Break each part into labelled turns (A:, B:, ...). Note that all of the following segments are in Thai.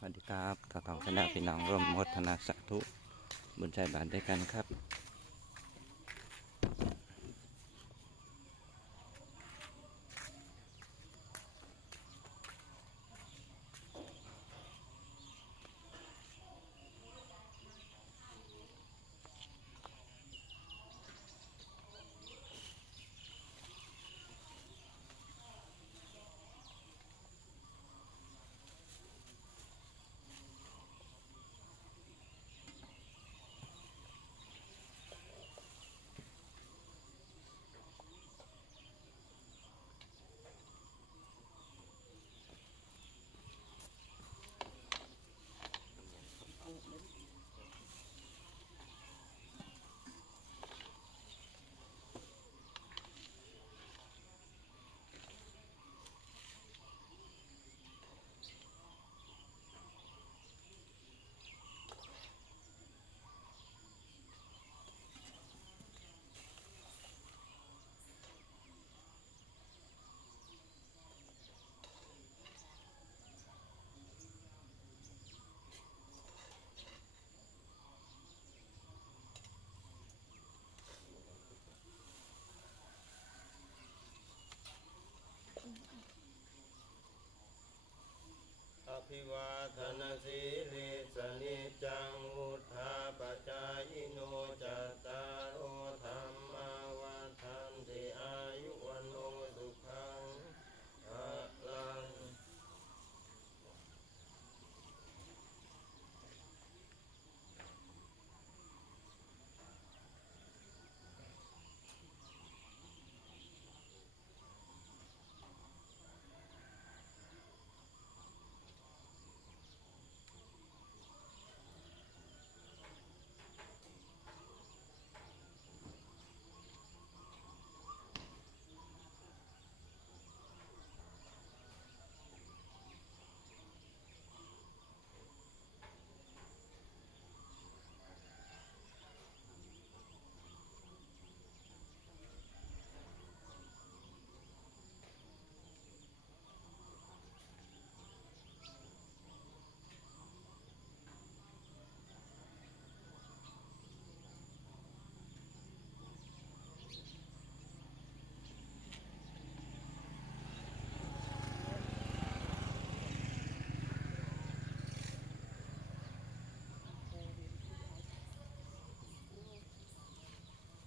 A: สวัสดีครับต่อต่อคณะพี่น้องร่วมมทนาสาธุ บุญใจบานด้วยกันครับ
B: ภิวาทนาสีลิสนิจจังวุธาปจายโนจัตตารโอธรรมาวันทันติอายุวันโนสุขังภะลัง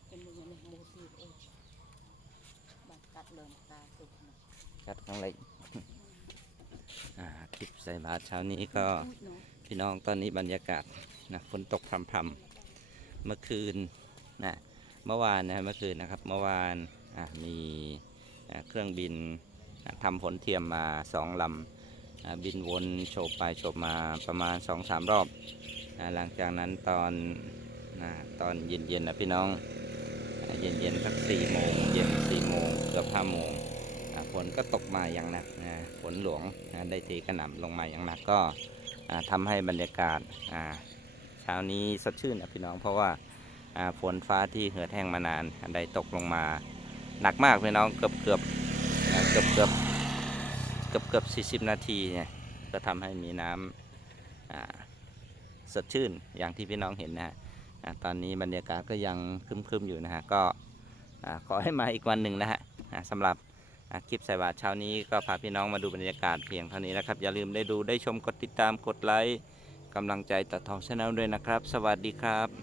C: เป็นมือในโมทีเอง บัดเลินตาสุกนะ
A: จัดครั้งเล็กอ่าคลิปใส่บาตรเช้านี้ก็พี่น้องตอนนี้บรรยากาศนะฝนตกพรำๆเมื่อคืนนะเมื่อวานนะเมื่อคืนนะครับ เมื่อวานอะมีอะเครื่องบินอะทำผลเทียมมาสองลำอะบินวนโฉบไปโฉบมาประมาณสองสามรอบอะหลังจากนั้นตอนนะตอนเย็นๆนะพี่น้องอะเย็นๆสักสี่โมงเย็นสี่ เกือบห้าโมงฝนก็ตกมาอย่างหนักฝนหลวงได้เทกระหน่ำลงมาอย่างหนักก็อ่าทำให้บรรยากาศเช้านี้สดชื่นพี่น้องเพราะว่าฝนฟ้าที่เหือดแห้งมานานได้ตกลงมาหนักมากพี่น้องเกือบเกือบเกือบเกือบเกือบเกือบสี่สิบนาทีเนี่ยก็ทำให้มีน้ำอ่าสดชื่นอย่างที่พี่น้องเห็นนะฮะตอนนี้บรรยากาศก็ยังครึมๆอยู่นะฮะก็ ขอให้มาอีกวันหนึ่งนะฮะสำหรับคลิปใส่บาตรเช้านี้ก็พาพี่น้องมาดูบรรยากาศเพียงเท่านี้นะครับ อย่าลืมได้ดูได้ชมกดติดตามกดไลค์กำลังใจตัดทองชาแนลด้วยนะครับ สวัสดีครับ